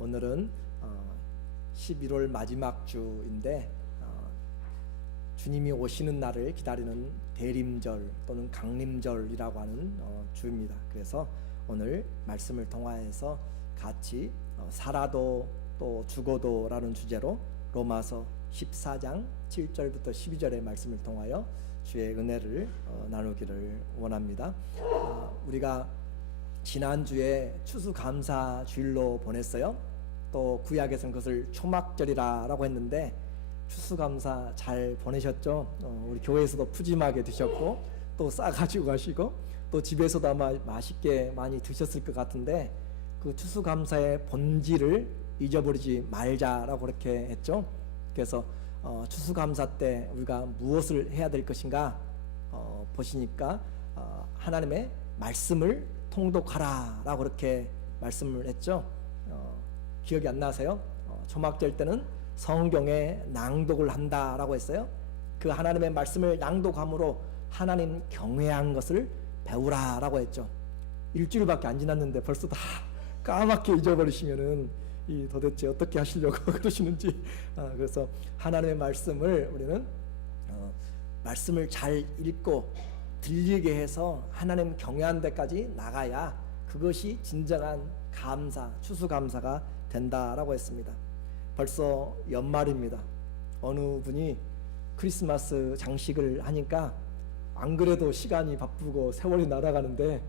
오늘은 11월 마지막 주인데 주님이 오시는 날을 기다리는 대림절 또는 강림절이라고 하는 주입니다. 그래서 오늘 말씀을 통하여서 같이 살아도 또 죽어도라는 주제로 로마서 14장 7절부터 12절의 말씀을 통하여 주의 은혜를 나누기를 원합니다. 우리가 지난주에 추수감사 주일로 보냈어요. 또 구약에서는 그것을 초막절이라고 했는데 추수감사 잘 보내셨죠? 우리 교회에서도 푸짐하게 드셨고 또 싸가지고 가시고 또 집에서도 아마 맛있게 많이 드셨을 것 같은데 그 추수감사의 본질을 잊어버리지 말자라고 그렇게 했죠. 그래서 추수감사 때 우리가 무엇을 해야 될 것인가 보시니까 하나님의 말씀을 통독하라 라고 그렇게 말씀을 했죠. 기억이 안 나세요? 초막절 때는 성경의 낭독을 한다라고 했어요. 그 하나님의 말씀을 낭독함으로 하나님 경외한 것을 배우라라고 했죠. 일주일밖에 안 지났는데 벌써 다 까맣게 잊어버리시면은 도대체 어떻게 하시려고 그러시는지. 그래서 하나님의 말씀을 우리는 말씀을 잘 읽고 들리게 해서 하나님 경외한 데까지 나가야 그것이 진정한 감사, 추수감사가 된다라고 했습니다. 벌써 연말입니다. 어느 분이 크리스마스 장식을 하니까 안 그래도 시간이 바쁘고 세월이 날아가는데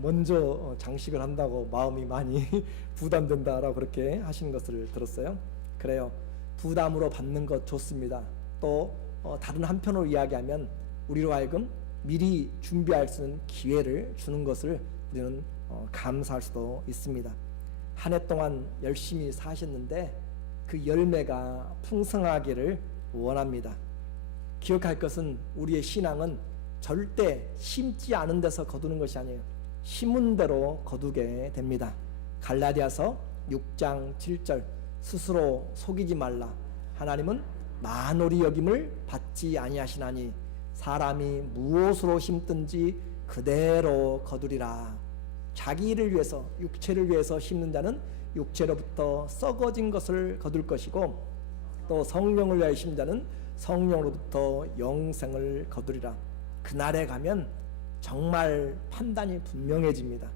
먼저 장식을 한다고 마음이 많이 부담된다라고 그렇게 하시는 것을 들었어요. 그래요. 부담으로 받는 것 좋습니다. 또 다른 한편으로 이야기하면 우리로 하여금 미리 준비할 수 있는 기회를 주는 것을 우리는 감사할 수도 있습니다. 한 해 동안 열심히 사셨는데 그 열매가 풍성하기를 원합니다. 기억할 것은 우리의 신앙은 절대 심지 않은 데서 거두는 것이 아니에요. 심은 대로 거두게 됩니다. 갈라디아서 6장 7절 스스로 속이지 말라. 하나님은 만홀히 여김을 받지 아니하시나니 사람이 무엇으로 심든지 그대로 거두리라. 자기 일을 위해서 육체를 위해서 심는 자는 육체로부터 썩어진 것을 거둘 것이고 또 성령을 위하여 심는 자는 성령으로부터 영생을 거두리라. 그날에 가면 정말 판단이 분명해집니다.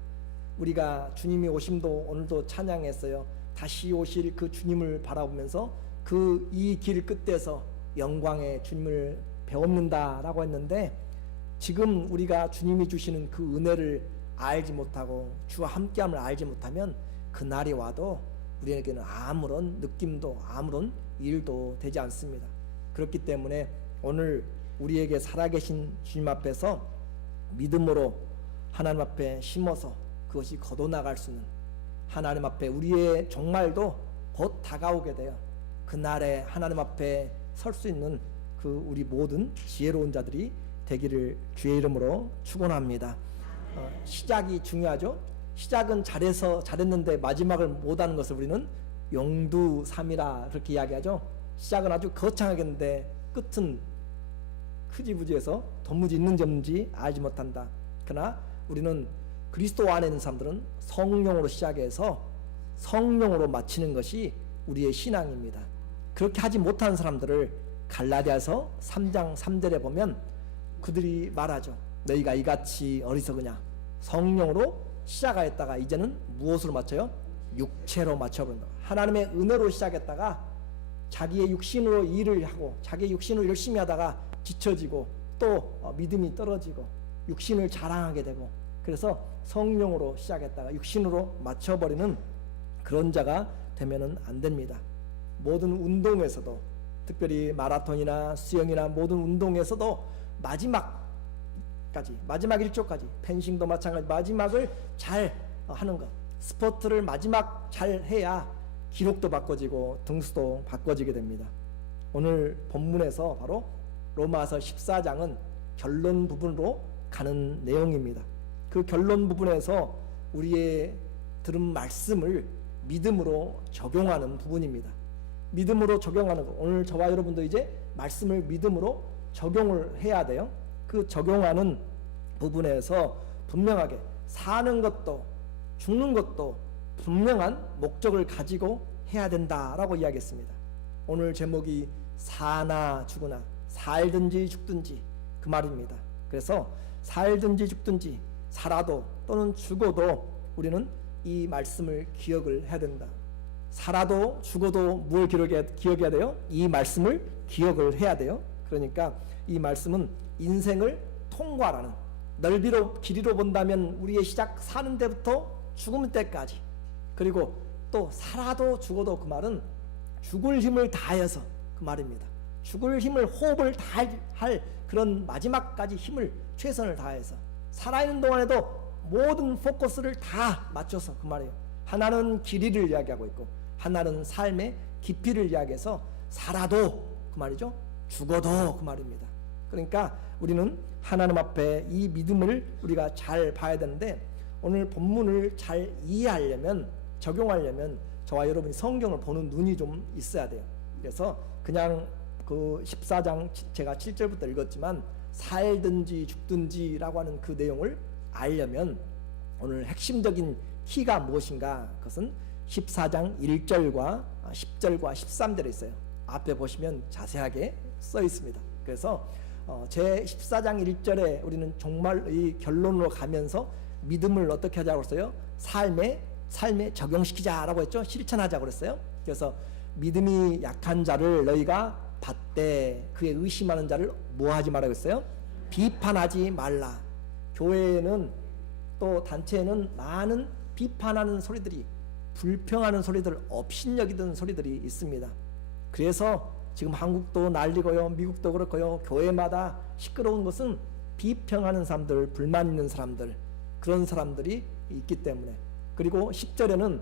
우리가 주님이 오심도 오늘도 찬양했어요. 다시 오실 그 주님을 바라보면서 그 이 길 끝에서 영광의 주님을 배웁는다라고 했는데 지금 우리가 주님이 주시는 그 은혜를 알지 못하고 주와 함께함을 알지 못하면 그날이 와도 우리에게는 아무런 느낌도 아무런 일도 되지 않습니다. 그렇기 때문에 오늘 우리에게 살아계신 주님 앞에서 믿음으로 하나님 앞에 심어서 그것이 거둬나갈 수 있는 하나님 앞에 우리의 종말도 곧 다가오게 돼요. 그날에 하나님 앞에 설 수 있는 그 우리 모든 지혜로운 자들이 되기를 주의 이름으로 축원합니다. 시작이 중요하죠. 시작은 잘했는데 마지막을 못하는 것을 우리는 용두삼이라 그렇게 이야기하죠. 시작은 아주 거창하겠는데 끝은 흐지부지해서 도무지 있는지 없는지 알지 못한다. 그러나 우리는 그리스도 안에 있는 사람들은 성령으로 시작해서 성령으로 마치는 것이 우리의 신앙입니다. 그렇게 하지 못하는 사람들을 갈라디아서 3장 3절에 보면 그들이 말하죠. 너희가 이같이 어리석으냐. 성령으로 시작하였다가 이제는 무엇으로 마쳐요? 육체로 맞춰버린다. 하나님의 은혜로 시작했다가 자기의 육신으로 일을 하고 자기의 육신으로 열심히 하다가 지쳐지고 또 믿음이 떨어지고 육신을 자랑하게 되고 그래서 성령으로 시작했다가 육신으로 맞춰버리는 그런 자가 되면은 안 됩니다. 모든 운동에서도 특별히 마라톤이나 수영이나 모든 운동에서도 마지막 1조까지 펜싱도 마찬가지 마지막을 잘 하는 것 스포츠를 마지막 잘 해야 기록도 바꿔지고 등수도 바꿔지게 됩니다. 오늘 본문에서 바로 로마서 14장은 결론 부분으로 가는 내용입니다. 그 결론 부분에서 우리의 들은 말씀을 믿음으로 적용하는 부분입니다. 믿음으로 적용하는 것. 오늘 저와 여러분도 이제 말씀을 믿음으로 적용을 해야 돼요. 그 적용하는 부분에서 분명하게 사는 것도 죽는 것도 분명한 목적을 가지고 해야 된다라고 이야기했습니다. 오늘 제목이 사나 죽으나, 살든지 죽든지 그 말입니다. 그래서 살든지 죽든지, 살아도 또는 죽어도 우리는 이 말씀을 기억을 해야 된다. 살아도 죽어도 뭘 기억해야 돼요? 이 말씀을 기억을 해야 돼요. 그러니까 이 말씀은 인생을 통과하는, 넓이로 길이로 본다면 우리의 시작 사는 데부터 죽을 때까지, 그리고 또 살아도 죽어도, 그 말은 죽을 힘을 다해서 그 말입니다. 죽을 힘을, 호흡을 다할 그런 마지막까지 힘을, 최선을 다해서 살아있는 동안에도 모든 포커스를 다 맞춰서, 그 말이에요. 하나는 길이를 이야기하고 있고 하나는 삶의 깊이를 이야기해서 살아도 그 말이죠, 죽어도 그 말입니다. 그러니까 우리는 하나님 앞에 이 믿음을 우리가 잘 봐야 되는데, 오늘 본문을 잘 이해하려면, 적용하려면 저와 여러분이 성경을 보는 눈이 좀 있어야 돼요. 그래서 그냥 그 14장 제가 7절부터 읽었지만 살든지 죽든지라고 하는 그 내용을 알려면 오늘 핵심적인 키가 무엇인가, 그것은 14장 1절과 10절과 13절에 있어요. 앞에 보시면 자세하게 써 있습니다. 그래서 제 14장 1절에 우리는 정말 이 결론으로 가면서 믿음을 어떻게 하자고 했어요? 삶에 적용시키자라고 했죠. 실천하자고 그랬어요. 그래서 믿음이 약한 자를 너희가 받되 그의 의심하는 자를 뭐하지 말라고 했어요? 비판하지 말라. 교회에는 또 단체에는 많은 비판하는 소리들이, 불평하는 소리들, 업신여기던 소리들이 있습니다. 그래서 지금 한국도 난리고요, 미국도 그렇고요, 교회마다 시끄러운 것은 비평하는 사람들, 불만 있는 사람들, 그런 사람들이 있기 때문에. 그리고 10절에는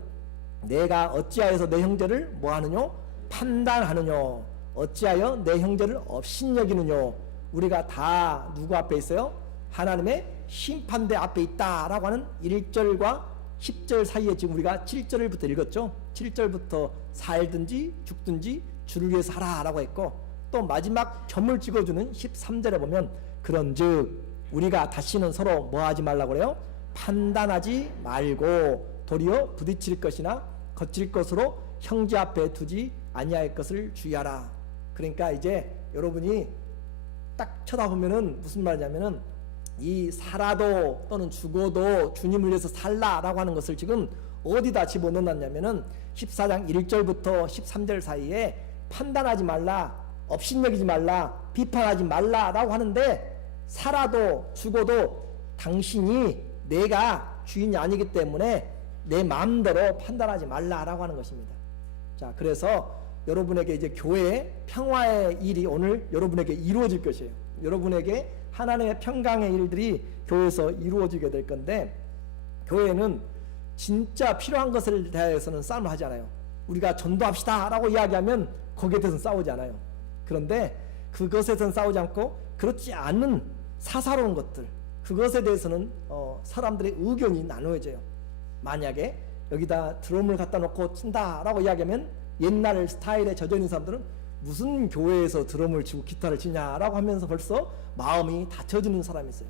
내가 어찌하여서 내 형제를 뭐하느뇨? 판단하느뇨? 어찌하여 내 형제를 업신여기느뇨? 우리가 다 누구 앞에 있어요? 하나님의 심판대 앞에 있다라고 하는 1절과 10절 사이에 지금 우리가 7절부터 읽었죠. 7절부터 살든지 죽든지 주를 위해서 하라라고 했고, 또 마지막 점을 찍어주는 13절에 보면 그런즉 우리가 다시는 서로 뭐하지 말라고 그래요? 판단하지 말고 도리어 부딪힐 것이나 거칠 것으로 형제 앞에 두지 아니할 것을 주의하라. 그러니까 이제 여러분이 딱 쳐다보면은 무슨 말이냐면은 이 살아도 또는 죽어도 주님을 위해서 살라라고 하는 것을 지금 어디다 집어넣었냐면은 14장 1절부터 13절 사이에 판단하지 말라, 업신여기지 말라, 비판하지 말라라고 하는데, 살아도 죽어도 당신이, 내가 주인이 아니기 때문에 내 마음대로 판단하지 말라라고 하는 것입니다. 자, 그래서 여러분에게 이제 교회의 평화의 일이 오늘 여러분에게 이루어질 것이에요. 여러분에게 하나님의 평강의 일들이 교회에서 이루어지게 될 건데, 교회는 진짜 필요한 것을 대해서는 싸움을 하지 않아요. 우리가 전도합시다 라고 이야기하면 거기에 대해서는 싸우지 않아요. 그런데 그것에서는 싸우지 않고, 그렇지 않은 사사로운 것들, 그것에 대해서는 사람들의 의견이 나누어져요. 만약에 여기다 드럼을 갖다 놓고 친다 라고 이야기하면 옛날 스타일에 젖어 있는 사람들은 무슨 교회에서 드럼을 치고 기타를 치냐라고 하면서 벌써 마음이 닫혀지는 사람이 있어요.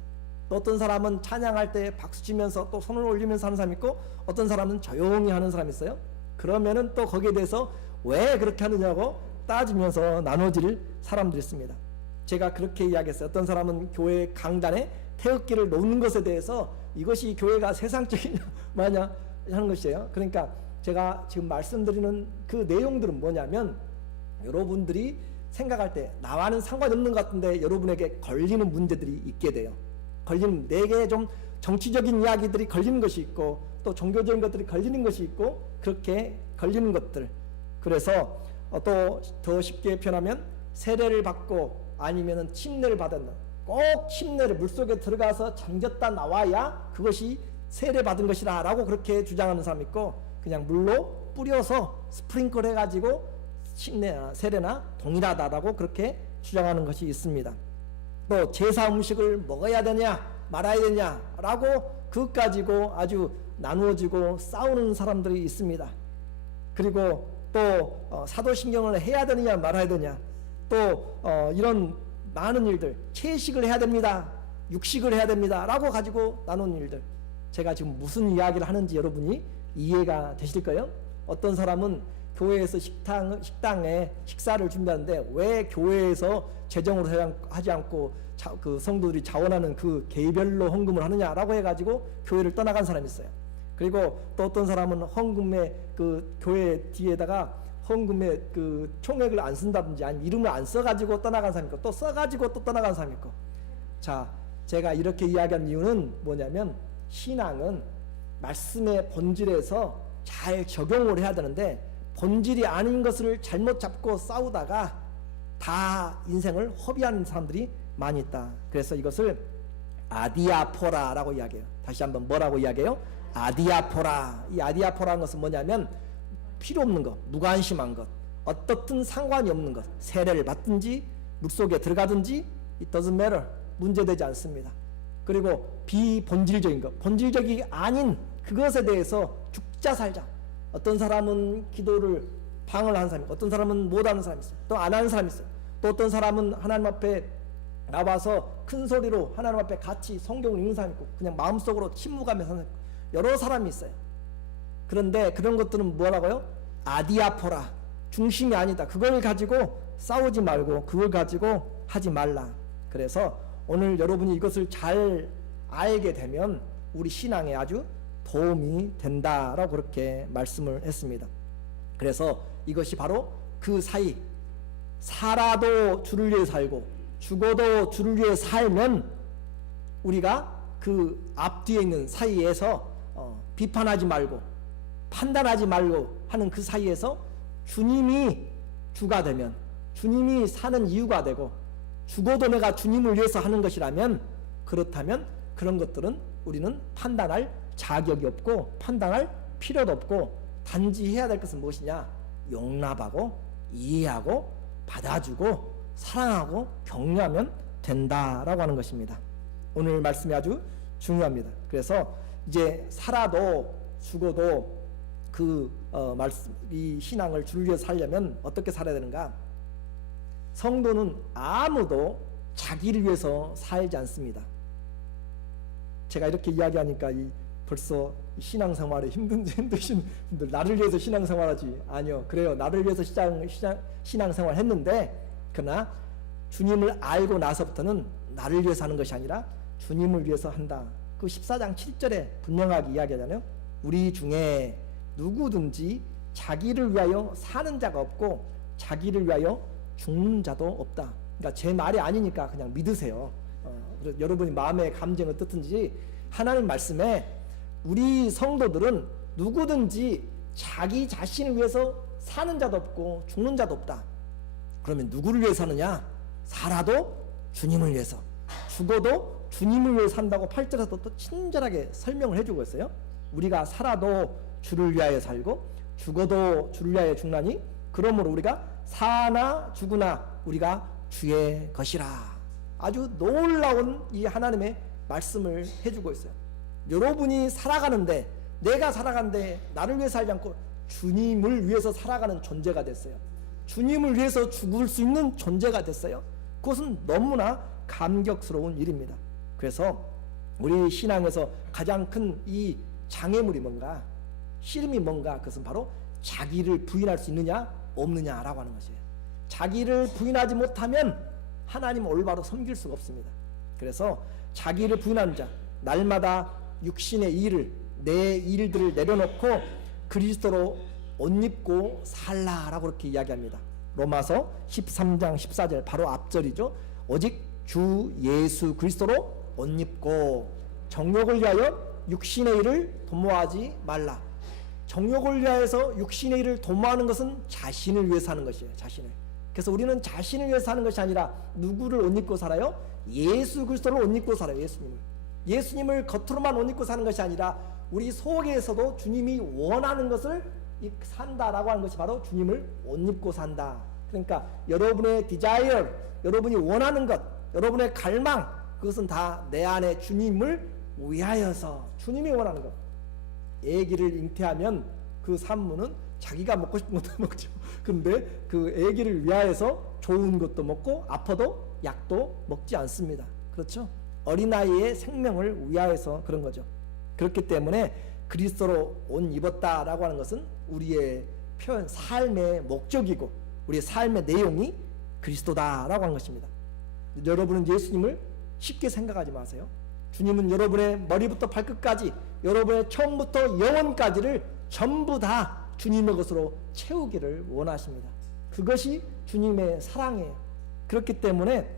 또 어떤 사람은 찬양할 때 박수 치면서 또 손을 올리면서 하는 사람이 있고, 어떤 사람은 조용히 하는 사람이 있어요. 그러면은 또 거기에 대해서 왜 그렇게 하느냐고 따지면서 나눠질 사람들이 있습니다. 제가 그렇게 이야기했어요. 어떤 사람은 교회 강단에 태극기를 놓는 것에 대해서 이것이 교회가 세상적인 마냐 하는 것이에요. 그러니까 제가 지금 말씀드리는 그 내용들은 뭐냐면, 여러분들이 생각할 때 나와는 상관없는 것 같은데 여러분에게 걸리는 문제들이 있게 돼요. 걸리는, 내게 좀 정치적인 이야기들이 걸리는 것이 있고, 또 종교적인 것들이 걸리는 것이 있고, 그렇게 걸리는 것들. 그래서 또 더 쉽게 표현하면 세례를 받고 아니면은 침례를 받았나, 꼭 침례를 물속에 들어가서 잠겼다 나와야 그것이 세례 받은 것이다 라고 그렇게 주장하는 사람 있고, 그냥 물로 뿌려서 스프링클 해가지고 침례나 세례나 동일하다라고 그렇게 주장하는 것이 있습니다. 또 제사 음식을 먹어야 되냐 말아야 되냐 라고 그것 가지고 아주 나누어지고 싸우는 사람들이 있습니다. 그리고 또 사도신경을 해야 되느냐 말아야 되냐, 또 이런 많은 일들, 채식을 해야 됩니다, 육식을 해야 됩니다 라고 가지고 나눈 일들. 제가 지금 무슨 이야기를 하는지 여러분이 이해가 되실까요? 어떤 사람은 교회에서 식당에 식사를 준비하는데 왜 교회에서 재정으로 하지 않고 그 성도들이 자원하는 그 개별로 헌금을 하느냐라고 해가지고 교회를 떠나간 사람이 있어요. 그리고 또 어떤 사람은 헌금의 그 교회 뒤에다가 헌금의 그 총액을 안 쓴다든지 아니면 이름을 안 써가지고 떠나간 사람이 있고 또 써가지고 또 떠나간 사람이 있고. 자, 제가 이렇게 이야기한 이유는 뭐냐면 신앙은 말씀의 본질에서 잘 적용을 해야 되는데 본질이 아닌 것을 잘못 잡고 싸우다가 다 인생을 허비하는 사람들이 많이 있다. 그래서 이것을 아디아포라라고 이야기해요. 다시 한번 뭐라고 이야기해요? 아디아포라. 이 아디아포라는 것은 뭐냐면 필요 없는 것, 무관심한 것, 어떻든 상관이 없는 것, 세례를 받든지 물속에 들어가든지 it doesn't matter, 문제되지 않습니다. 그리고 비본질적인 것, 본질적이 아닌 그것에 대해서 죽자 살자. 어떤 사람은 기도를 방을 하는 사람이 있고 어떤 사람은 못하는 사람이 있어요. 또 안 하는 사람이 있어요. 또 어떤 사람은 하나님 앞에 나와서 큰 소리로 하나님 앞에 같이 성경을 읽는 사람이 있고 그냥 마음속으로 침묵하면서 하는 여러 사람이 있어요. 그런데 그런 것들은 뭐라고요? 아디아포라, 중심이 아니다. 그걸 가지고 싸우지 말고 그걸 가지고 하지 말라. 그래서 오늘 여러분이 이것을 잘 알게 되면 우리 신앙에 아주 도움이 된다라고 그렇게 말씀을 했습니다. 그래서 이것이 바로 그 사이, 살아도 주를 위해 살고 죽어도 주를 위해 살면 우리가 그 앞뒤에 있는 사이에서 비판하지 말고 판단하지 말고 하는 그 사이에서 주님이 주가 되면 주님이 사는 이유가 되고 죽어도 내가 주님을 위해서 하는 것이라면 그렇다면 그런 것들은 우리는 판단할 자격이 없고 판단할 필요도 없고 단지 해야 될 것은 무엇이냐? 용납하고 이해하고 받아주고 사랑하고 격려하면 된다라고 하는 것입니다. 오늘 말씀이 아주 중요합니다. 그래서 이제 살아도 죽어도 그 말씀, 이 신앙을 주를 위해서 살려면 어떻게 살아야 되는가? 성도는 아무도 자기를 위해서 살지 않습니다. 제가 이렇게 이야기하니까 벌써 신앙생활에 힘드신 분들 나를 위해서 신앙생활하지. 아니요, 그래요. 나를 위해서 신앙생활 했는데 그러나 주님을 알고 나서부터는 나를 위해서 하는 것이 아니라 주님을 위해서 한다. 그 14장 7절에 분명하게 이야기하잖아요. 우리 중에 누구든지 자기를 위하여 사는 자가 없고 자기를 위하여 죽는 자도 없다. 그러니까 제 말이 아니니까 그냥 믿으세요. 여러분이 마음의 감정이 어떻든지 하나님 말씀에 우리 성도들은 누구든지 자기 자신을 위해서 사는 자도 없고 죽는 자도 없다. 그러면 누구를 위해서 사느냐? 살아도 주님을 위해서, 죽어도 주님을 위해서 산다고 8절에서 또 친절하게 설명을 해주고 있어요. 우리가 살아도 주를 위하여 살고 죽어도 주를 위하여 죽나니 그러므로 우리가 사나 죽으나 우리가 주의 것이라. 아주 놀라운 이 하나님의 말씀을 해주고 있어요. 여러분이 살아가는데 내가 살아가는데 나를 위해 살지 않고 주님을 위해서 살아가는 존재가 됐어요. 주님을 위해서 죽을 수 있는 존재가 됐어요. 그것은 너무나 감격스러운 일입니다. 그래서 우리 신앙에서 가장 큰 이 장애물이 뭔가, 씨름이 뭔가, 그것은 바로 자기를 부인할 수 있느냐 없느냐라고 하는 것이에요. 자기를 부인하지 못하면 하나님을 올바로 섬길 수가 없습니다. 그래서 자기를 부인하는 자, 날마다 육신의 일을, 내 일들을 내려놓고 그리스도로 옷 입고 살라라고 그렇게 이야기합니다. 로마서 13장 14절 바로 앞절이죠. 오직 주 예수 그리스도로 옷 입고 정욕을 위하여 육신의 일을 도모하지 말라. 정욕을 위하여서 육신의 일을 도모하는 것은 자신을 위해서 하는 것이에요. 자신을. 그래서 우리는 자신을 위해서 하는 것이 아니라 누구를 옷 입고 살아요? 예수 그리스도를 옷 입고 살아요. 예수님을 겉으로만 옷 입고 사는 것이 아니라 우리 속에서도 주님이 원하는 것을 산다라고 하는 것이 바로 주님을 옷 입고 산다. 그러니까 여러분의 desire, 여러분이 원하는 것, 여러분의 갈망, 그것은 다 내 안에 주님을 위하여서 주님이 원하는 것. 애기를 잉태하면 그 산모는 자기가 먹고 싶은 것도 먹죠. 근데 그 애기를 위하여서 좋은 것도 먹고 아파도 약도 먹지 않습니다. 그렇죠? 어린아이의 생명을 위하여서 그런 거죠. 그렇기 때문에 그리스도로 옷 입었다라고 하는 것은 우리의 표현, 삶의 목적이고 우리의 삶의 내용이 그리스도다라고 하는 것입니다. 여러분은 예수님을 쉽게 생각하지 마세요. 주님은 여러분의 머리부터 발끝까지, 여러분의 처음부터 영원까지를 전부 다 주님의 것으로 채우기를 원하십니다. 그것이 주님의 사랑이에요. 그렇기 때문에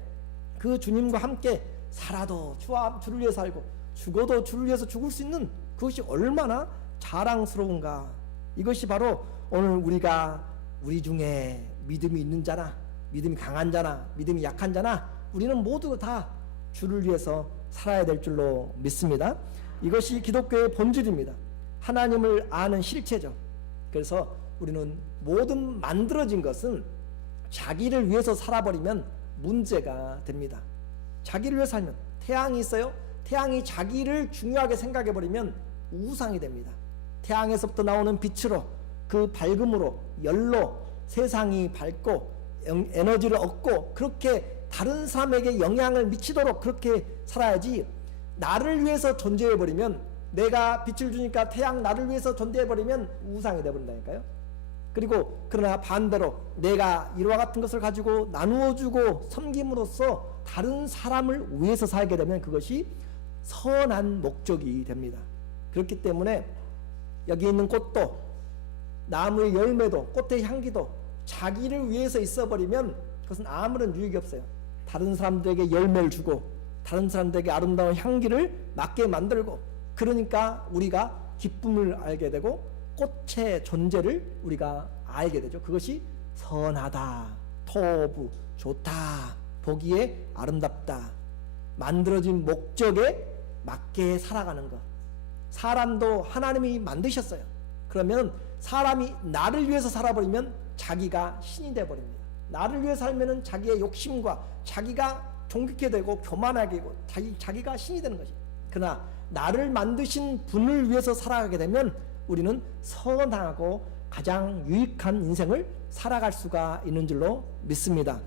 그 주님과 함께 살아도 주를 위해 살고 죽어도 주를 위해서 죽을 수 있는 그것이 얼마나 자랑스러운가. 이것이 바로 오늘 우리가 우리 중에 믿음이 있는 자나 믿음이 강한 자나 믿음이 약한 자나 우리는 모두 다 주를 위해서 살아야 될 줄로 믿습니다. 이것이 기독교의 본질입니다. 하나님을 아는 실체죠. 그래서 우리는 모든 만들어진 것은 자기를 위해서 살아버리면 문제가 됩니다. 자기를 위해서 살면, 태양이 있어요. 태양이 자기를 중요하게 생각해버리면 우상이 됩니다. 태양에서부터 나오는 빛으로, 그 밝음으로, 열로 세상이 밝고 에너지를 얻고 그렇게 다른 사람에게 영향을 미치도록 그렇게 살아야지, 나를 위해서 존재해버리면, 내가 빛을 주니까 태양 나를 위해서 존재해버리면 우상이 되어버린다니까요. 그리고 그러나 반대로 내가 이와 같은 것을 가지고 나누어주고 섬김으로써 다른 사람을 위해서 살게 되면 그것이 선한 목적이 됩니다. 그렇기 때문에 여기 있는 꽃도, 나무의 열매도, 꽃의 향기도 자기를 위해서 있어버리면 그것은 아무런 유익이 없어요. 다른 사람들에게 열매를 주고 다른 사람들에게 아름다운 향기를 맡게 만들고, 그러니까 우리가 기쁨을 알게 되고 꽃의 존재를 우리가 알게 되죠. 그것이 선하다, 토부, 좋다, 보기에 아름답다, 만들어진 목적에 맞게 살아가는 것. 사람도 하나님이 만드셨어요. 그러면 사람이 나를 위해서 살아버리면 자기가 신이 되어버립니다. 나를 위해 살면 자기의 욕심과 자기가 존귀케 되고 교만하게 되고 자기가 신이 되는 것이. 그러나 나를 만드신 분을 위해서 살아가게 되면 우리는 선하고 가장 유익한 인생을 살아갈 수가 있는 줄로 믿습니다.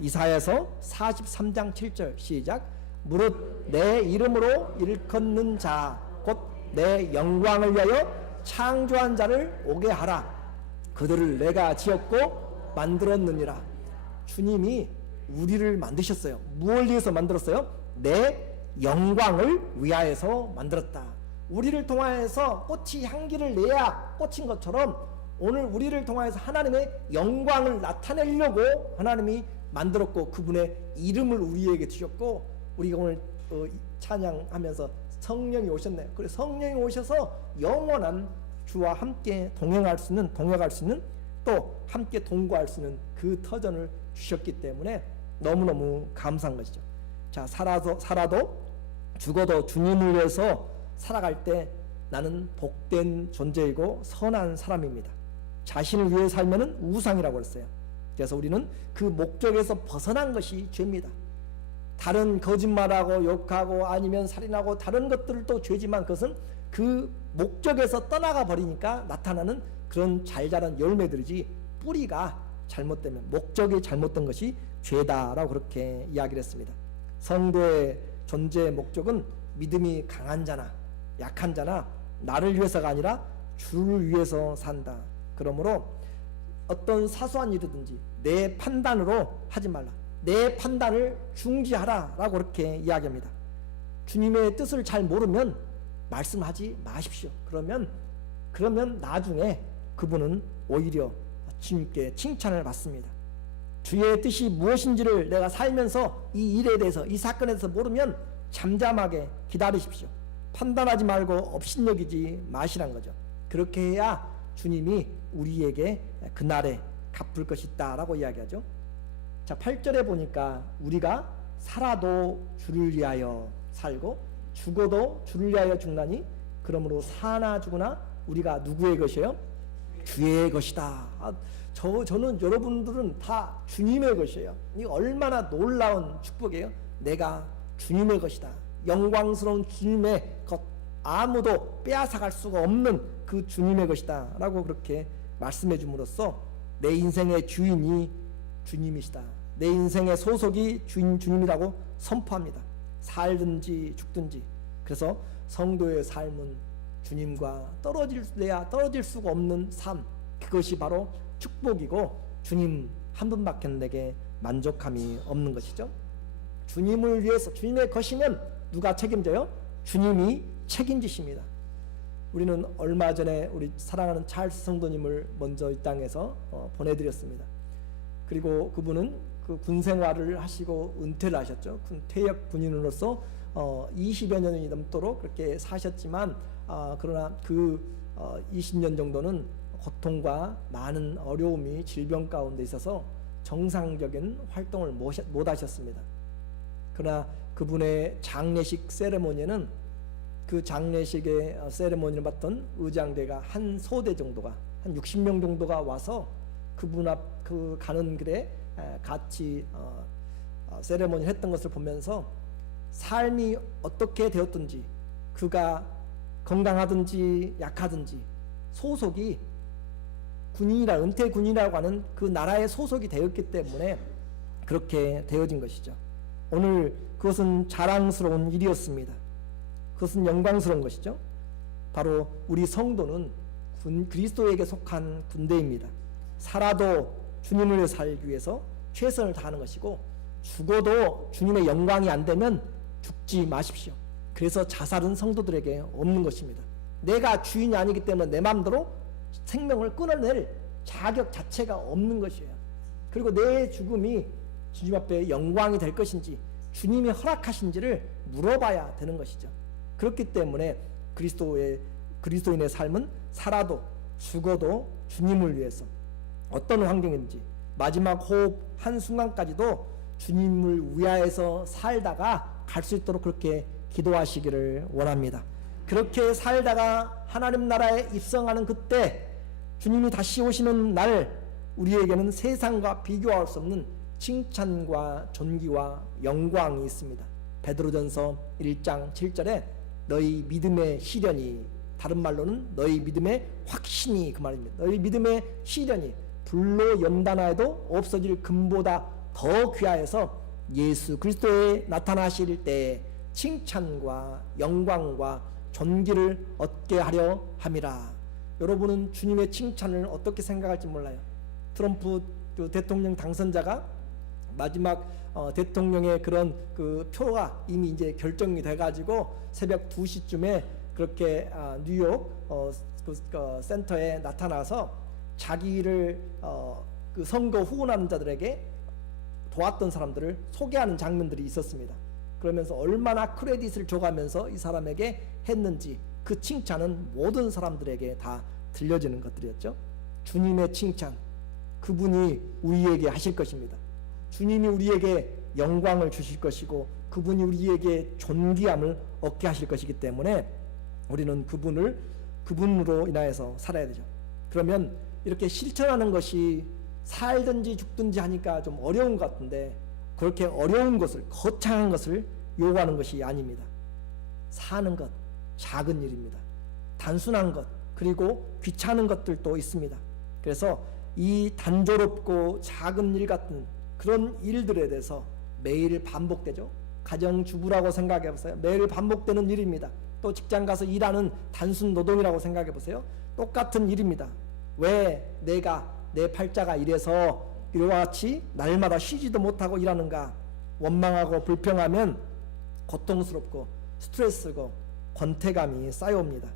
이사야서 43장 7절 시작. 무릇 내 이름으로 일컫는 자 곧 내 영광을 위하여 창조한 자를 오게 하라. 그들을 내가 지었고 만들었느니라. 주님이 우리를 만드셨어요. 무엇을 위해서 만들었어요? 내 영광을 위하여서 만들었다. 우리를 통하여서 꽃이 향기를 내야 꽃인 것처럼 오늘 우리를 통하여서 하나님의 영광을 나타내려고 하나님이 만들었고, 그분의 이름을 우리에게 주셨고, 우리가 오늘 찬양하면서 성령이 오셨네요. 그래서 성령이 오셔서 영원한 주와 함께 동행할 수 있는 또 함께 동거할 수 있는 그 터전을 주셨기 때문에 너무너무 감사한 것이죠. 자, 살아도 죽어도 주님을 위해서 살아갈 때 나는 복된 존재이고 선한 사람입니다. 자신을 위해 살면은 우상이라고 했어요. 그래서 우리는 그 목적에서 벗어난 것이 죄입니다. 다른 거짓말하고 욕하고 아니면 살인하고 다른 것들도 죄지만 그것은 그 목적에서 떠나가 버리니까 나타나는 그런 잘 자란 열매들이지, 뿌리가 잘못되면, 목적이 잘못된 것이 죄다라고 그렇게 이야기를 했습니다. 성도의 존재의 목적은 믿음이 강한 자나 약한 자나 나를 위해서가 아니라 주를 위해서 산다. 그러므로 어떤 사소한 일이든지 내 판단으로 하지 말라. 내 판단을 중지하라 라고 그렇게 이야기합니다. 주님의 뜻을 잘 모르면 말씀하지 마십시오. 그러면 나중에 그분은 오히려 주님께 칭찬을 받습니다. 주의 뜻이 무엇인지를 내가 살면서 이 일에 대해서, 이 사건에 대해서 모르면 잠잠하게 기다리십시오. 판단하지 말고 업신여기지 마시란 거죠. 그렇게 해야 주님이 우리에게 그날에 갚을 것이 있다라고 이야기하죠. 자, 8절에 보니까 우리가 살아도 주를 위하여 살고 죽어도 주를 위하여 죽나니 그러므로 사나 죽으나 우리가 누구의 것이에요? 주의 것이다. 저는 여러분들은 다 주님의 것이에요. 이게 얼마나 놀라운 축복이에요. 내가 주님의 것이다. 영광스러운 주님의 것, 아무도 빼앗아갈 수가 없는 그 주님의 것이다 라고 그렇게 말씀해 줌으로써 내 인생의 주인이 주님이시다. 내 인생의 소속이 주님이라고 선포합니다. 살든지 죽든지. 그래서 성도의 삶은 주님과 떨어질 수가 없는 삶, 그것이 바로 축복이고 주님 한 분밖에 내게 만족함이 없는 것이죠. 주님을 위해서, 주님의 것이면 누가 책임져요? 주님이 책임지십니다. 우리는 얼마 전에 우리 사랑하는 찰스 성도님을 먼저 이 땅에서 보내드렸습니다. 그리고 그분은 그 군 생활을 하시고 은퇴를 하셨죠. 퇴역 군인으로서 20여 년이 넘도록 그렇게 사셨지만 그러나 그 20년 정도는 고통과 많은 어려움이 질병 가운데 있어서 정상적인 활동을 못 하셨습니다. 그러나 그분의 장례식 세레모니에는 그 장례식의 세레모니를 맡던 의장대가 한 소대 정도가, 한 60명 정도가 와서 그분 앞 그 가는 길에 같이 세레모니를 했던 것을 보면서 삶이 어떻게 되었든지, 그가 건강하든지 약하든지 소속이 은퇴 군인이라고 하는 그 나라의 소속이 되었기 때문에 그렇게 되어진 것이죠. 오늘 그것은 자랑스러운 일이었습니다. 그것은 영광스러운 것이죠. 바로 우리 성도는 그리스도에게 속한 군대입니다. 살아도 주님을 위해 살기 위해서 최선을 다하는 것이고, 죽어도 주님의 영광이 안 되면 죽지 마십시오. 그래서 자살은 성도들에게 없는 것입니다. 내가 주인이 아니기 때문에 내 마음대로 생명을 끊어낼 자격 자체가 없는 것이에요. 그리고 내 죽음이 주님 앞에 영광이 될 것인지 주님이 허락하신지를 물어봐야 되는 것이죠. 그렇기 때문에 그리스도인의 삶은 살아도 죽어도 주님을 위해서, 어떤 환경인지 마지막 호흡 한순간까지도 주님을 위하여서 살다가 갈 수 있도록 그렇게 기도하시기를 원합니다. 그렇게 살다가 하나님 나라에 입성하는 그때, 주님이 다시 오시는 날, 우리에게는 세상과 비교할 수 없는 칭찬과 존귀와 영광이 있습니다. 베드로전서 1장 7절에 너희 믿음의 시련이, 다른 말로는 너희 믿음의 확신이, 그 말입니다. 너희 믿음의 시련이 불로 연단하여도 없어질 금보다 더 귀하여서 예수 그리스도에 나타나실 때 칭찬과 영광과 존귀를 얻게 하려 함이라. 여러분은 주님의 칭찬을 어떻게 생각할지 몰라요. 트럼프 대통령 당선자가 마지막 대통령의 그런 그 표가 이미 이제 결정이 돼가지고 새벽 2시쯤에 그렇게 뉴욕 센터에 나타나서 자기를 그 선거 후원하는 자들에게 도왔던 사람들을 소개하는 장면들이 있었습니다. 그러면서 얼마나 크레딧을 줘가면서 이 사람에게 했는지 그 칭찬은 모든 사람들에게 다 들려지는 것들이었죠. 주님의 칭찬, 그분이 우리에게 하실 것입니다. 주님이 우리에게 영광을 주실 것이고 그분이 우리에게 존귀함을 얻게 하실 것이기 때문에 우리는 그분으로 인하여서 살아야 되죠. 그러면 이렇게 실천하는 것이 살든지 죽든지 하니까 좀 어려운 것 같은데, 그렇게 어려운 것을, 거창한 것을 요구하는 것이 아닙니다. 사는 것, 작은 일입니다. 단순한 것, 그리고 귀찮은 것들도 있습니다. 그래서 이 단조롭고 작은 일 같은 그런 일들에 대해서 매일 반복되죠. 가정주부라고 생각해 보세요. 매일 반복되는 일입니다. 또 직장 가서 일하는 단순 노동이라고 생각해 보세요. 똑같은 일입니다. 왜 내가 내 팔자가 이래서 이와 같이 날마다 쉬지도 못하고 일하는가? 원망하고 불평하면 고통스럽고 스트레스고 권태감이 쌓여옵니다.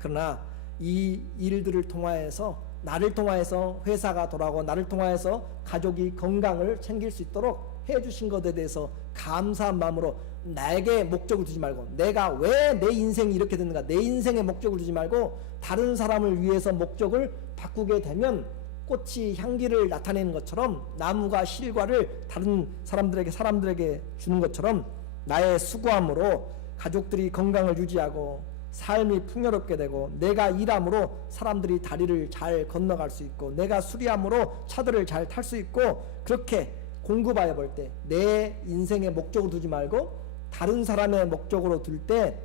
그러나 이 일들을 통하여서, 나를 통하여서 회사가 돌아가고 나를 통하여서 가족이 건강을 챙길 수 있도록 해주신 것에 대해서 감사한 마음으로 나에게 목적을 두지 말고, 내가 왜 내 인생이 이렇게 됐는가, 내 인생에 목적을 두지 말고 다른 사람을 위해서 목적을 바꾸게 되면 꽃이 향기를 나타내는 것처럼, 나무가 실과를 다른 사람들에게 주는 것처럼 나의 수고함으로 가족들이 건강을 유지하고 삶이 풍요롭게 되고, 내가 일함으로 사람들이 다리를 잘 건너갈 수 있고, 내가 수리함으로 차들을 잘 탈 수 있고, 그렇게 공급하여 볼 때 내 인생의 목적을 두지 말고 다른 사람의 목적으로 둘 때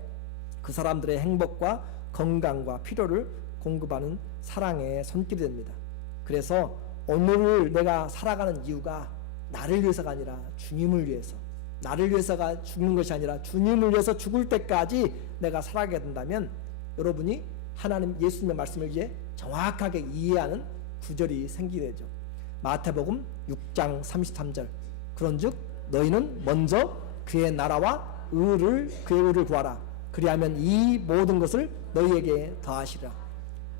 그 사람들의 행복과 건강과 필요를 공급하는 사랑의 손길이 됩니다. 그래서 오늘을 내가 살아가는 이유가 나를 위해서가 아니라 주님을 위해서, 나를 위해서가 죽는 것이 아니라 주님을 위해서 죽을 때까지 내가 살아가게 된다면 여러분이 하나님 예수님의 말씀을 이제 정확하게 이해하는 구절이 생기게 되죠. 마태복음 6장 33절 그런즉 너희는 먼저 그의 나라와 그의 의를 구하라. 그리하면 이 모든 것을 너희에게 더하시리라.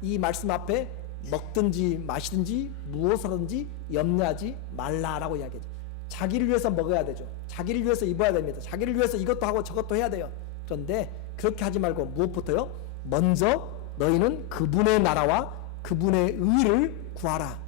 이 말씀 앞에 먹든지 마시든지 무엇을 염려하지 말라라고 이야기하죠. 자기를 위해서 먹어야 되죠. 자기를 위해서 입어야 됩니다. 자기를 위해서 이것도 하고 저것도 해야 돼요. 그런데 그렇게 하지 말고 무엇부터요? 먼저 너희는 그분의 나라와 그분의 의를 구하라.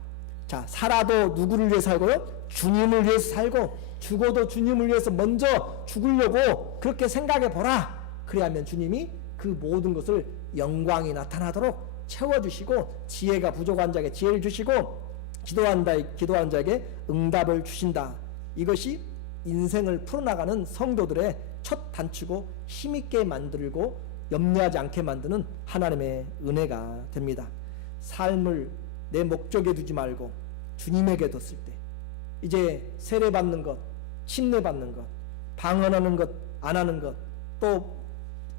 자, 살아도 누구를 위해 살고요? 주님을 위해서 살고, 죽어도 주님을 위해서 먼저 죽으려고 그렇게 생각해 보라. 그래야면 주님이 그 모든 것을 영광이 나타나도록 채워주시고, 지혜가 부족한 자에게 지혜를 주시고, 기도한 자에게 응답을 주신다. 이것이 인생을 풀어나가는 성도들의 첫 단추고 힘있게 만들고 염려하지 않게 만드는 하나님의 은혜가 됩니다. 삶을 내 목적에 두지 말고 주님에게 뒀을 때, 이제 세례받는 것, 침례받는 것, 방언하는 것, 안 하는 것, 또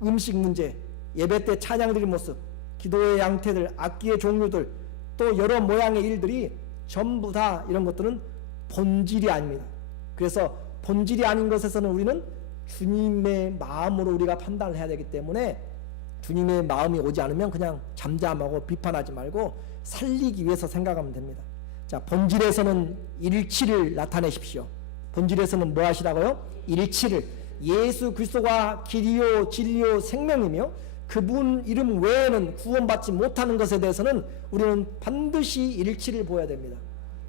음식 문제, 예배 때 찬양드린 모습, 기도의 양태들, 악기의 종류들, 또 여러 모양의 일들이 전부 다 이런 것들은 본질이 아닙니다. 그래서 본질이 아닌 것에서는 우리는 주님의 마음으로 우리가 판단을 해야 되기 때문에, 주님의 마음이 오지 않으면 그냥 잠잠하고 비판하지 말고 살리기 위해서 생각하면 됩니다. 자, 본질에서는 일치를 나타내십시오. 본질에서는 뭐 하시라고요? 일치를. 예수 그리스도가 길이요 진리요 생명이며 그분 이름 외에는 구원받지 못하는 것에 대해서는 우리는 반드시 일치를 보여야 됩니다.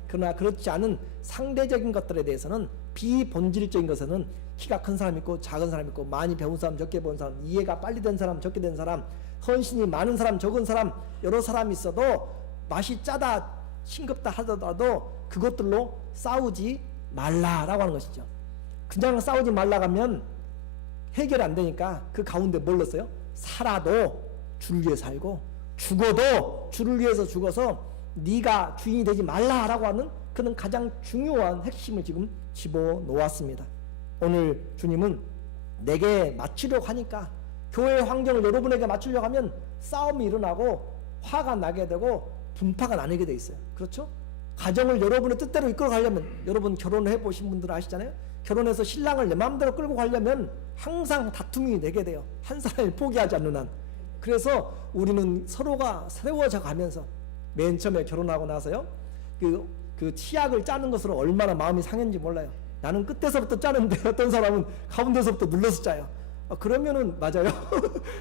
그러나 그렇지 않은 상대적인 것들에 대해서는, 비본질적인 것에는 키가 큰 사람 있고 작은 사람 있고, 많이 배운 사람 적게 배운 사람, 이해가 빨리 된 사람 적게 된 사람, 헌신이 많은 사람 적은 사람, 여러 사람이 있어도 맛이 짜다 싱겁다 하더라도 그것들로 싸우지 말라라고 하는 것이죠. 그냥 싸우지 말라고 하면 해결이 안 되니까 그 가운데 뭘 넣었어요? 살아도 주를 위해 살고, 죽어도 주를 위해서 죽어서 네가 주인이 되지 말라라고 하는 그런 가장 중요한 핵심을 지금 집어놓았습니다. 오늘 주님은 내게 맞추려고 하니까, 교회의 환경을 여러분에게 맞추려고 하면 싸움이 일어나고 화가 나게 되고 분파가 나뉘게 돼 있어요. 그렇죠? 가정을 여러분의 뜻대로 이끌어 가려면, 여러분 결혼을 해보신 분들 아시잖아요. 결혼해서 신랑을 내 마음대로 끌고 가려면 항상 다툼이 되게 돼요. 한 사람이 포기하지 않는 한. 그래서 우리는 서로가 세워져 가면서, 맨 처음에 결혼하고 나서요, 그 치약을 짜는 것으로 얼마나 마음이 상했는지 몰라요. 나는 끝에서부터 짜는데 어떤 사람은 가운데서부터 눌러서 짜요. 그러면은 맞아요.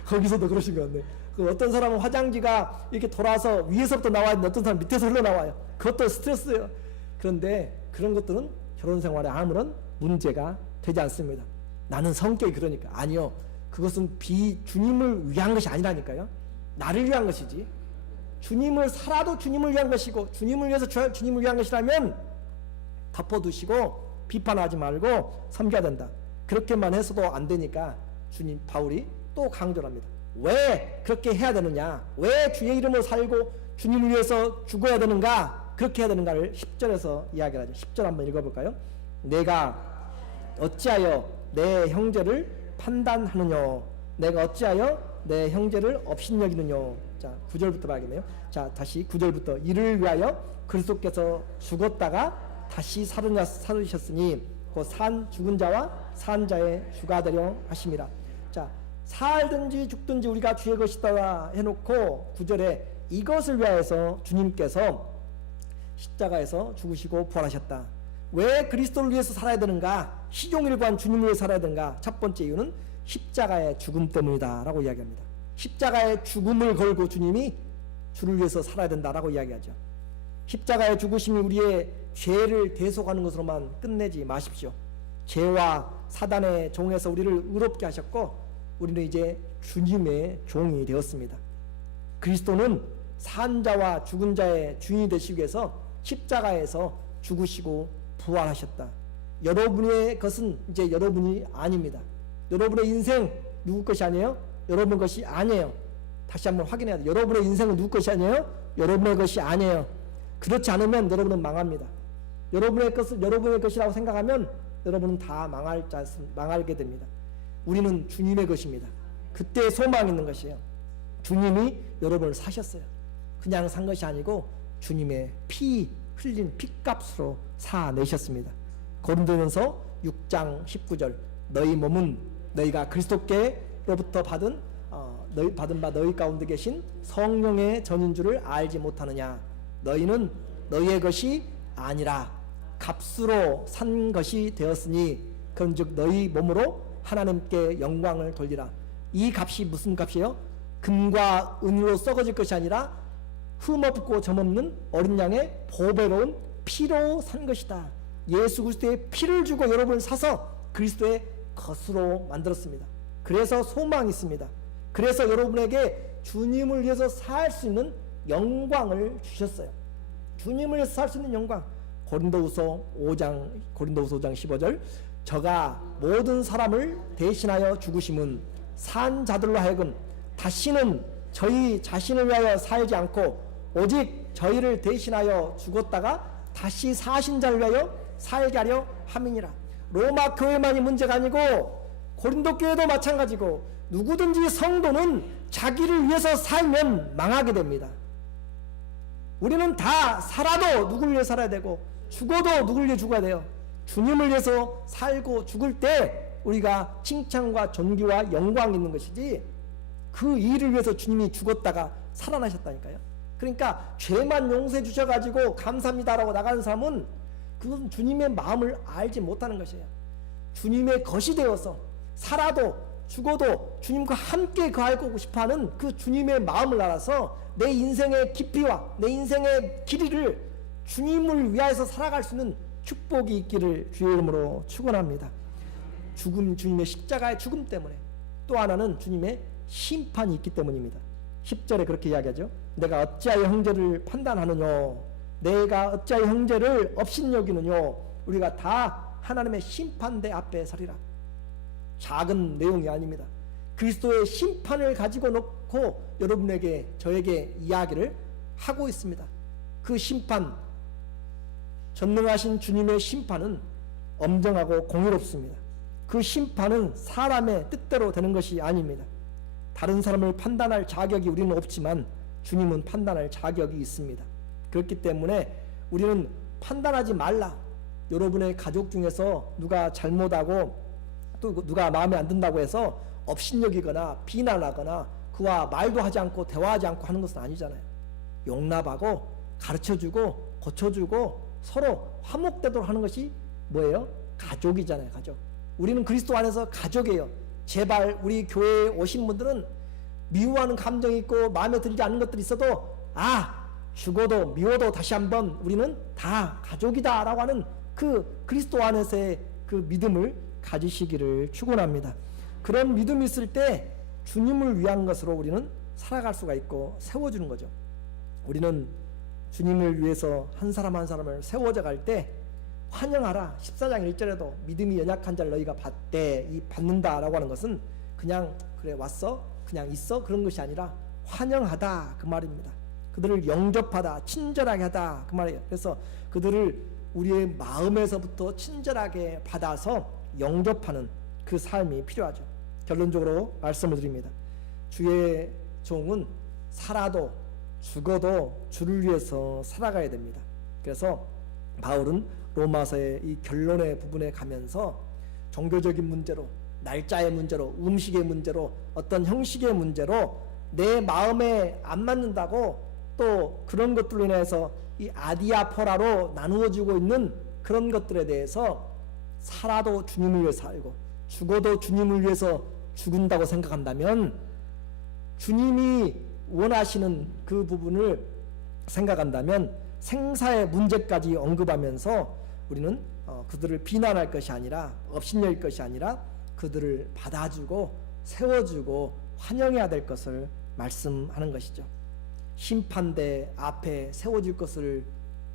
거기서도 그러신 것 같네. 그 어떤 사람은 화장지가 이렇게 돌아서 위에서부터 나와야 되는데 어떤 사람은 밑에서 흘러나와요. 그것도 스트레스예요. 그런데 그런 것들은 결혼 생활에 아무런 문제가 되지 않습니다. 나는 성격이 그러니까. 아니요. 그것은 주님을 위한 것이 아니라니까요. 나를 위한 것이지. 주님을 살아도 주님을 위한 것이고, 주님을 위해서 주님을 위한 것이라면 덮어두시고 비판하지 말고 섬겨야 된다. 그렇게만 해서도 안 되니까 주님 바울이 또 강조를 합니다. 왜 그렇게 해야 되느냐? 왜 주의 이름으로 살고 주님을 위해서 죽어야 되는가? 그렇게 해야 되는가를 10절에서 이야기를 하죠. 10절 한번 읽어볼까요? 내가 어찌하여 내 형제를 판단하느냐? 내가 어찌하여 내 형제를 업신여기느냐? 자, 9절부터 봐야겠네요. 자, 다시 9절부터 이를 위하여 그리스도께서 죽었다가 다시 살으셨으니 곧 죽은 자와 산 자의 주가 되려 하심이라. 자, 살든지 죽든지 우리가 주의 것이다 해놓고 9절에 이것을 위하여서 주님께서 십자가에서 죽으시고 부활하셨다. 왜 그리스도를 위해서 살아야 되는가? 시종일관 주님을 위해 살아야 되는가? 첫 번째 이유는 십자가의 죽음 때문이다 라고 이야기합니다. 십자가의 죽음을 걸고 주님이 주를 위해서 살아야 된다라고 이야기하죠. 십자가의 죽으심이 우리의 죄를 대속하는 것으로만 끝내지 마십시오. 죄와 사단의 종에서 우리를 의롭게 하셨고, 우리는 이제 주님의 종이 되었습니다. 그리스도는 산 자와 죽은 자의 주인이 되시기 위해서 십자가에서 죽으시고 부활하셨다. 여러분의 것은 이제 여러분이 아닙니다. 여러분의 인생 누구 것이 아니에요? 여러분 것이 아니에요. 다시 한번 확인해야 돼요. 여러분의 인생은 누구 것이 아니에요? 여러분의 것이 아니에요. 그렇지 않으면 여러분은 망합니다. 여러분의 것이라고 생각하면 여러분은 다 망하게 됩니다. 우리는 주님의 것입니다. 그때 소망이 있는 것이에요. 주님이 여러분을 사셨어요. 그냥 산 것이 아니고 주님의 피 흘린 피값으로 사내셨습니다. 고린도전서 6장 19절 너희 몸은 너희가 그리스도께로부터 받은 바 너희 가운데 계신 성령의 전인 줄을 알지 못하느냐. 너희는 너희의 것이 아니라 값으로 산 것이 되었으니 그런즉 너희 몸으로 하나님께 영광을 돌리라. 이 값이 무슨 값이에요? 금과 은으로 썩어질 것이 아니라 흠없고 점없는 어린 양의 보배로운 피로 산 것이다. 예수 그리스도의 피를 주고 여러분을 사서 그리스도의 것으로 만들었습니다. 그래서 소망이 있습니다. 그래서 여러분에게 주님을 위해서 살 수 있는 영광을 주셨어요. 주님을 위해서 살 수 있는 영광. 고린도후서 5장 15절 저가 모든 사람을 대신하여 죽으심은 산 자들로 하여금 다시는 저희 자신을 위하여 살지 않고 오직 저희를 대신하여 죽었다가 다시 사신 자를 위하여 살게 하려 함이니라. 로마 교회만이 문제가 아니고 고린도 교회도 마찬가지고 누구든지 성도는 자기를 위해서 살면 망하게 됩니다. 우리는 다 살아도 누굴 위해 살아야 되고 죽어도 누굴 위해 죽어야 돼요. 주님을 위해서 살고 죽을 때 우리가 칭찬과 존귀와 영광이 있는 것이지 그 일을 위해서 주님이 죽었다가 살아나셨다니까요. 그러니까 죄만 용서해 주셔가지고 감사합니다라고 나가는 사람은 그것은 주님의 마음을 알지 못하는 것이에요. 주님의 것이 되어서 살아도 죽어도 주님과 함께 거하고 싶어하는 그 주님의 마음을 알아서 내 인생의 깊이와 내 인생의 길이를 주님을 위하여서 살아갈 수 있는 축복이 있기를 주의 이름으로 축원합니다. 죽음, 주님의 십자가의 죽음 때문에 또 하나는 주님의 심판이 있기 때문입니다. 10절에 그렇게 이야기하죠. 내가 어찌하여 형제를 판단하느뇨, 내가 어찌하여 형제를 업신여기느뇨. 우리가 다 하나님의 심판대 앞에 서리라. 작은 내용이 아닙니다. 그리스도의 심판을 가지고 놓고 여러분에게 저에게 이야기를 하고 있습니다. 그 심판, 전능하신 주님의 심판은 엄정하고 공의롭습니다. 그 심판은 사람의 뜻대로 되는 것이 아닙니다. 다른 사람을 판단할 자격이 우리는 없지만 주님은 판단할 자격이 있습니다. 그렇기 때문에 우리는 판단하지 말라. 여러분의 가족 중에서 누가 잘못하고 또 누가 마음에 안 든다고 해서 업신여기거나 비난하거나 그와 말도 하지 않고 대화하지 않고 하는 것은 아니잖아요. 용납하고 가르쳐주고 고쳐주고 서로 화목되도록 하는 것이 뭐예요? 가족이잖아요. 가족. 우리는 그리스도 안에서 가족이에요. 제발 우리 교회에 오신 분들은 미워하는 감정이 있고 마음에 들지 않는 것들이 있어도 죽어도 미워도 다시 한번 우리는 다 가족이다 라고 하는 그 그리스도 안에서의 그 믿음을 가지시기를 축원합니다. 그런 믿음이 있을 때 주님을 위한 것으로 우리는 살아갈 수가 있고 세워주는 거죠. 우리는 주님을 위해서 한 사람 한 사람을 세워져 갈 때 환영하라. 14장 1절에도 믿음이 연약한 자를 너희가 받는다라고 하는 것은 그냥 그래 왔어 그냥 있어 그런 것이 아니라 환영하다 그 말입니다. 그들을 영접하다 친절하게 하다 그 말이에요. 그래서 그들을 우리의 마음에서부터 친절하게 받아서 영접하는 그 삶이 필요하죠. 결론적으로 말씀을 드립니다. 주의 종은 살아도 죽어도 주를 위해서 살아가야 됩니다. 그래서 바울은 로마서의 이 결론의 부분에 가면서 종교적인 문제로, 날짜의 문제로, 음식의 문제로, 어떤 형식의 문제로 내 마음에 안 맞는다고 또 그런 것들로 인해서 이 아디아포라로 나누어지고 있는 그런 것들에 대해서 살아도 주님을 위해서 살고 죽어도 주님을 위해서 죽은다고 생각한다면 주님이 원하시는 그 부분을 생각한다면 생사의 문제까지 언급하면서 우리는 그들을 비난할 것이 아니라 업신여길 것이 아니라 그들을 받아주고 세워주고 환영해야 될 것을 말씀하는 것이죠. 심판대 앞에 세워질 것을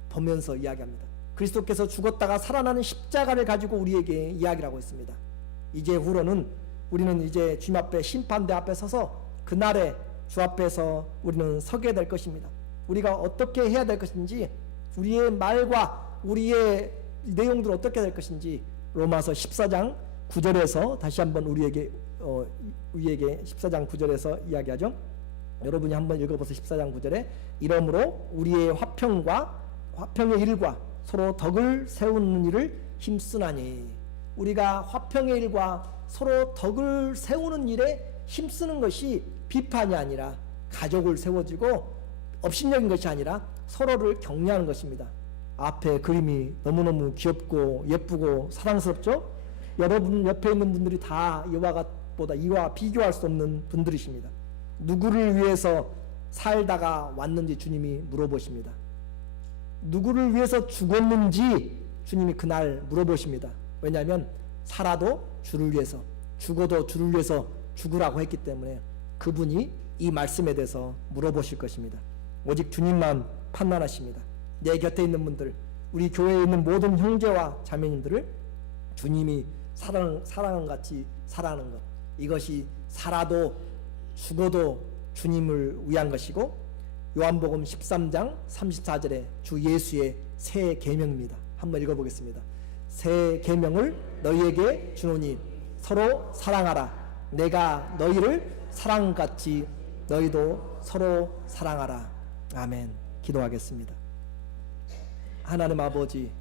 보면서 이야기합니다. 그리스도께서 죽었다가 살아나는 십자가를 가지고 우리에게 이야기를 하고 있습니다. 이제 후로는 우리는 이제 주님 앞에 심판대 앞에 서서 그날에 주 앞에서 우리는 서게 될 것입니다. 우리가 어떻게 해야 될 것인지 우리의 말과 우리의 내용들 어떻게 될 것인지 로마서 14장 9절에서 다시 한번 우리에게 14장 9절에서 이야기하죠. 여러분이 한번 읽어보세요. 14장 9절에 이러므로 우리의 화평의 일과 서로 덕을 세우는 일을 힘쓰나니, 우리가 화평의 일과 서로 덕을 세우는 일에 힘쓰는 것이 비판이 아니라 가족을 세워지고 업신여긴 것이 아니라 서로를 격려하는 것입니다. 앞에 그림이 너무너무 귀엽고 예쁘고 사랑스럽죠? 여러분 옆에 있는 분들이 다 이와 비교할 수 없는 분들이십니다. 누구를 위해서 살다가 왔는지 주님이 물어보십니다. 누구를 위해서 죽었는지 주님이 그날 물어보십니다. 왜냐하면 살아도 주를 위해서, 죽어도 주를 위해서 죽으라고 했기 때문에 그분이 이 말씀에 대해서 물어보실 것입니다. 오직 주님만 판단하십니다. 내 곁에 있는 분들, 우리 교회에 있는 모든 형제와 자매님들을 주님이 사랑한 같이 사랑하는 것, 이것이 살아도 죽어도 주님을 위한 것이고, 요한복음 13장 34절에 주 예수의 새 계명입니다. 한번 읽어보겠습니다. 새 계명을 너희에게 주노니 서로 사랑하라. 내가 너희를 사랑같이 너희도 서로 사랑하라. 아멘. 기도하겠습니다. 하나님 아버지,